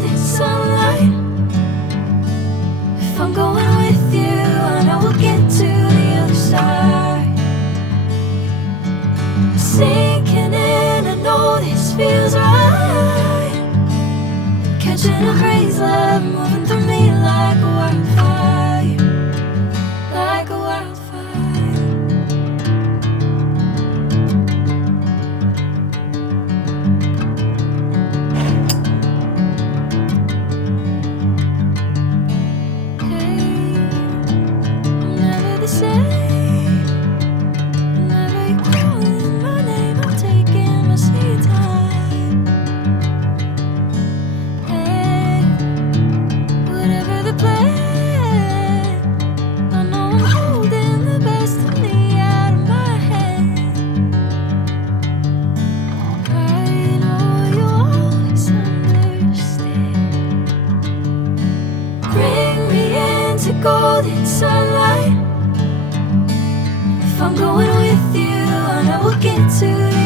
golden sunlight. If I'm going with you, I know we'll get to the other side. Sinking in, I know this feels right. Catching a crazy love, moving through me like a wildfire, like a wildfire. Golden sunlight. If I'm going with you, I know we'll get to